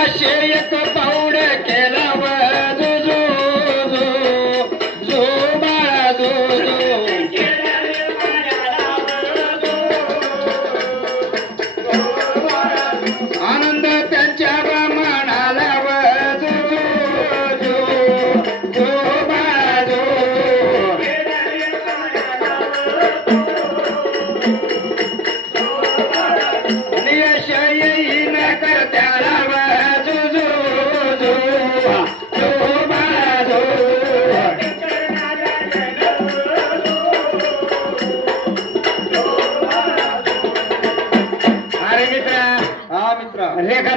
पाचशे एक पाऊड केला जो जो जो जो बाळा जो जो आनंद त्यांच्या म्हणाला जो जो जो बाळा जो यश येईन करत्याला जो जो जो जो बाळा जो अरे मित्रा हा मित्र रेखा